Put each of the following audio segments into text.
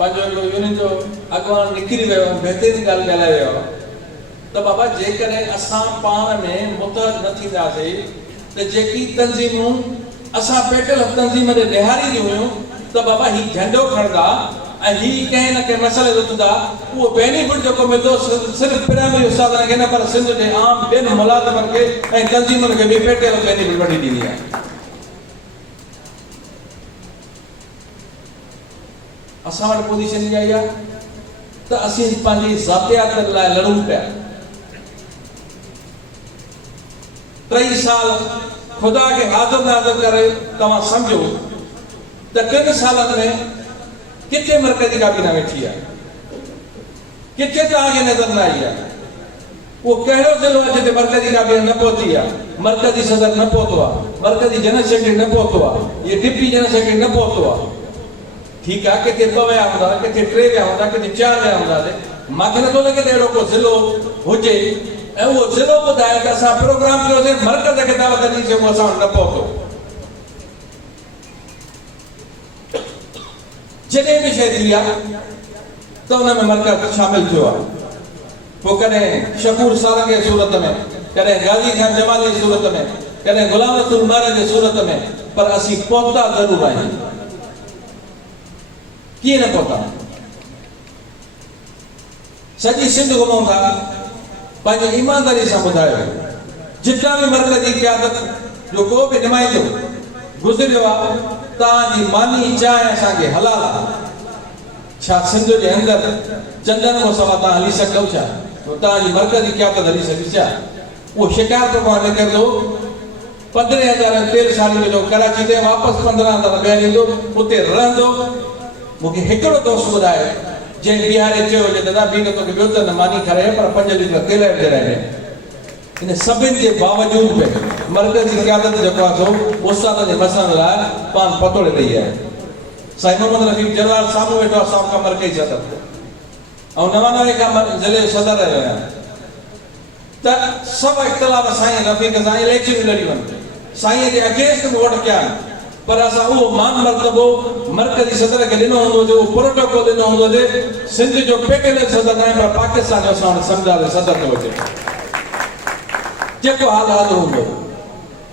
पंहिंजो यूनियन जो अॻवान निकिरी वियो, बहितरीन ॻाल्हि ॻाल्हाए वियो त बाबा जेकॾहिं असां पाण में मुतहद न थींदासीं त जेकी तंज़ीमूं असां पेटल तंज़ीम ते निहारींदियूं हुयूं त बाबा ही झंडो खणंदा ऐं ही कंहिं न कंहिं मसइले ते उथंदा, उहो बेनिफिट जेको मिलंदो सिर्फ़ु प्राइमरी उस्तादनि खे न पर सिंध जे आम ॿियनि मुलाज़िमनि खे ऐं तंज़ीमुनि खे बि पेटल बेनिफिट वठी ॾींदी आहे। असां वटि पोज़ीशन इहा आहे त असीं पंहिंजी ज़ातियात लाइ लड़ूं पिया। 3 साल खुदा खे हाज़िर नाज़िर करे तव्हां सम्झो त 3 सालनि में किथे मरकज़ी काबीना वेठी आहे, किथे तव्हांखे नज़र न आई आहे। उहो कहिड़ो ज़िलो आहे जिते मरकज़ी काबीना न पहुती आहे, मरकज़ी सदर न पहुतो आहे, मरकज़ी जनरल सेक्रेटरी न पहुतो आहे, इहे डिप्टी जनरल सेक्रेटरी न पहुतो आहे। ठीक है, किथे 2 विया हूंदा, किथे 3 विया हूंदा, किथे 4 विया हूंदासीं। मूंखे नथो लॻे त अहिड़ो को ज़िलो हुजे ऐं उहो ज़िलो ॿुधाए त असां प्रोग्राम कयोसीं, मर्कज़ खे दावत ॾींसीं, उहो असां वटि न पहुतो। जॾहिं बि शइ थी आहे त हुन में मर्कज़ शामिल थियो आहे। पोइ कॾहिं शकूर सारंग जी सूरत में, कॾहिं गाज़ी खान जमाली जी सूरत में, कॾहिं गुलाम रसूल महाराज जी सूरत में, पर असीं पहुता ज़रूरु आहियूं। कीअं न पहुता? सॼी सिंध घुमूं था, पंहिंजी ईमानदारी सां ॿुधायो जितां बि मरकज़ी क़यादत जो को बि नुमाइंदो गुज़रियो आहे, तव्हांजी मानी चांहि असांखे हलाल आहे। छा सिंध जे अंदरि चंदन खां सवाइ तव्हां हली सघो छा? तव्हांजी मरकज़ी क़यादत हली सघे छा? उहो शिकायत खां निकिरंदो 15,000 तेल साड़ी जो कराची ते वापसि 15,000 ॿिया ॾींदो, उते रहंदो। मूंखे हिकिड़ो दोस्त ॿुधाए जंहिं बिहारे चयो हुजे दादा बि त तोखे ॿियो त न मानी खाराए पर 5 लीटर तेल विझाए। इन सभिनि जे बावजूद बि मरकज़ी क़यादत जेको आहे सो उस्ताद जे मसइलनि लाइ पान पतोड़े ॾेई आहे। साईं मोहम्मद रफ़ीक जलाल साम्हूं वेठो आहे, साम्हूं खां मरकज़ी सदर ऐं 99 खां ज़िले जो सदर रहियो आहियां। त सभु इख़्तिलाफ़ साईं रफ़ीक सां इलेक्शन लड़ी वञे, साईं जे अगेंस्ट में वोट कया, पर असां उहो मान मर्तबो मरकज़ी सदर खे ॾिनो हूंदो हुजे, उहो प्रोटोकॉल ॾिनो हूंदो हुजे। सिंध जो पेटल सदर न आहे पर पाकिस्तान जो असां सम्झाले सदर थो हुजे। जेको हाल हाल हूंदो,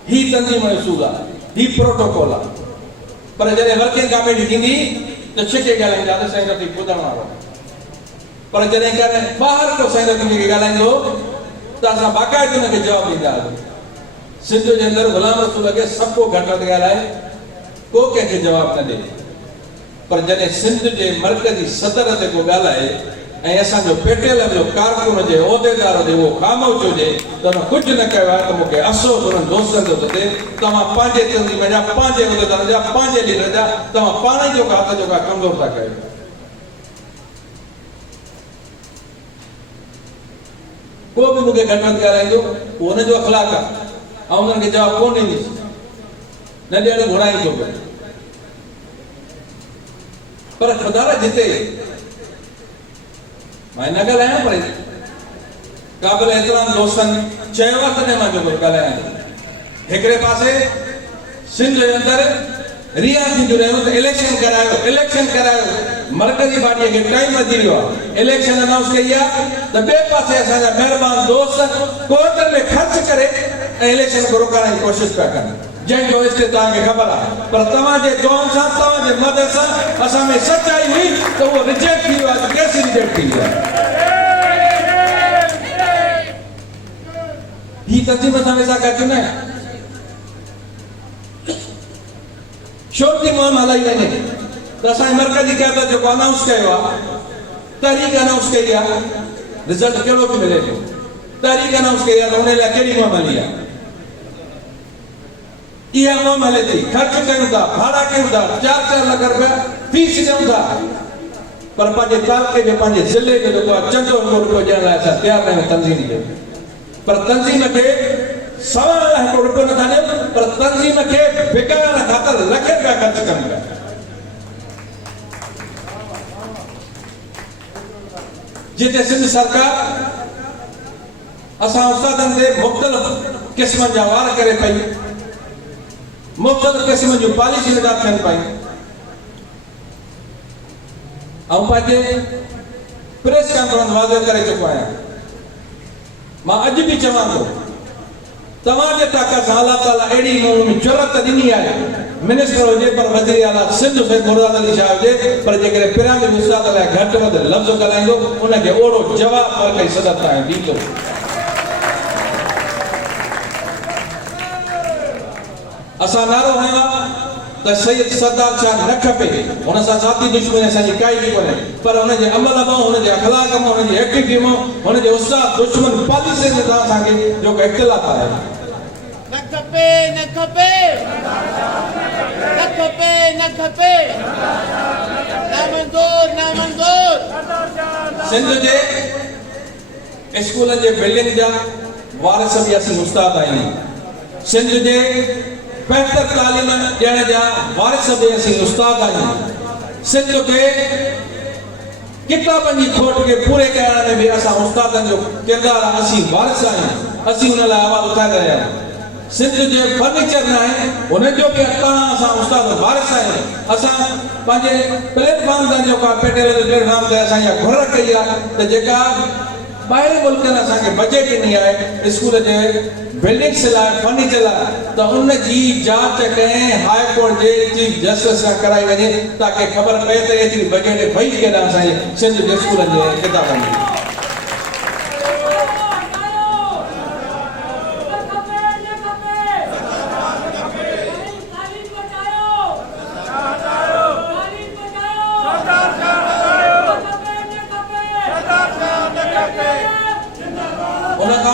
ही तंज़ीम जो उसूल आहे, ही प्रोटोकॉल आहे। पर जॾहिं वर्किंग कमेटी थींदी त छिके ॻाल्हाईंदा त साईं रफ़ीक ॿुधण वारो, पर जॾहिं कॾहिं ॿाहिरि को साईं रफ़ीक खे ॻाल्हाईंदो त असां बाक़ाइदे हुनखे जवाबु ॾींदा हुआसीं। सिंध जे अंदरि गुलाम रसूल खे सभु को घटि वधि ॻाल्हाए, को कंहिंखे जवाबु न ॾे, पर जॾहिं सिंध जे मरकज़ी सदर ते को ॻाल्हाए ऐं असांजो पेटेल जो कारकुन हुजे, उहिदेदार हुजे, उहो ख़ामोश हुजे त हुन कुझु न कयो आहे, त मूंखे अफ़सोस हुननि दोस्तनि जो थो थिए। तव्हां पंहिंजे तंज़ीम जा, पंहिंजे उहिदेदार जा, पंहिंजे लीडर जा, तव्हां पाण ई जेको हथ जेको आहे कमज़ोर था कयो। को बि मूंखे घटि वधि ॻाल्हाईंदो, उहो हुनजो अख़लाक़ आहे ऐं हुननि खे जवाबु कोन ॾींदुसि, न ॾियणु घुराई थो पियो। पर ख़ुदा जिते मां न ॻाल्हायां, पर क़ाबिल एतिराम दोस्तनि चयो आहे तॾहिं मां जेको ॻाल्हायां। हिकिड़े पासे सिंध जे अंदरि रियासतियूं रहियूं त इलेक्शन करायो, मरकज़ी पार्टीअ खे टाइम वधी वियो आहे, इलेक्शन अनाउंस कई आहे त ॿिए पासे असांजा महिरबान दोस्त कोर्टनि में ख़र्च करे ऐं इलेक्शन खे रोकाइण जी कोशिशि पिया कनि, जंहिंजो हिस्से तव्हांखे ख़बर आहे। पर तव्हांजे दुआनि सां, तव्हांजे मदद सां असां में सचाई हुई त उहो रिजेक्ट थी वियो आहे। कैसे रिजेक्ट थी वियो आहे? ही तंज़ीम सां वेसा गॾु न शोरती मुहिम हलाई वञे त असांजी मरकज़ी क़यादत जेको अनाउंस कयो आहे, तारीख़ अनाउंस कई आहे, रिज़ल्ट कहिड़ो बि मिले थो, तारीख़ अनाउंस कई आहे त हुन लाइ कहिड़ी मुहिम हली आहे? इहा मुहिम हले थी, ख़र्च कयूं था, भाड़ा कयूं था, 4-4 लख रुपया फीस ॾियूं था, पर पंहिंजे तालुके जो, पंहिंजे ज़िले जो जेको आहे चङो रुपयो ॾियण लाइ असां तयारु आहियूं तंज़ीम खे। पर तंज़ीम खे 1.25 रुपयो नथा ॾियूं, पर तंज़ीम खे बिगाड़ण ख़ातिर लख रुपया ख़र्च कनि पिया। जिते सिंध सरकार असां उस्तादनि ते मुख़्तलिफ़ क़िस्मनि जा वार करे पई, मुख़्तलिफ़ क़िस्म जूं पॉलिसियूं अदा थियनि पयूं, ऐं पंहिंजे प्रेस कॉन्फ्रेंस वाज़े करे चुको आहियां। मां अॼु बि चवां थो तव्हांजे ताक़त सां अलाह ताला अहिड़ी में ज़रूरत ॾिनी आहे मिनिस्टर हुजे पर वज़ीर आला सिंध से मुराद अली शाह हुजे पर जेकॾहिं पिरामिड उस्ताद लाइ घटि वधि लफ़्ज़ ॻाल्हाईंदो उनखे ओड़ो जवाबु मरकज़ी सदर ताईं ॾींदो। असां नारो हयो आहे त सैयद सरदार शाह न खपे हुन सां ज़ाती दुश्मनी असांजी काई बि कोन्हे पर हुनजे अमल मां हुनजे अखलाक मां हुनजी एक्टिविटी मां हुनजे उस्ताद दुश्मन पॉलिसी में तव्हां असांखे जेको इख़्तिलाफ़ आहे न खपे न खपे न खपे न खपे नामंजूर नामंजूर। सिंध जे स्कूलनि जे बिल्डिंग जा वारिस बि असीं उस्ताद आहियूं। सिंध जे बहितर तालीम ॾियण जा वारिस बि असीं उस्ताद आहियूं। सिंध खे किताबनि जी खोट खे पूरे करण में बि असां उस्तादनि जो किरदारु असीं वारिस आहियूं। असीं हुन लाइ आवाज़ उठाए रहिया आहियूं। सिंध जे फर्नीचर न आहे हुनजो बि असां उस्ताद वारिस आहियूं। असां पंहिंजे प्लेटफॉर्म तां जेका पेट्रोल जे प्लेटफॉर्म ते असां इहा घुर कई आहे त जेका ॿाहिरि मुल्कनि असांखे बजट ॾिनी आहे स्कूल जे बिल्डिंग्स लाइ फर्नीचर लाइ त उनजी जांच कंहिं हाई कोर्ट जे चीफ जस्टिस सां कराई वञे ताकी ख़बर पए त एतिरी बजट वई केॾांहुं असांजे सिंध जे स्कूलनि जे किताबनि जी।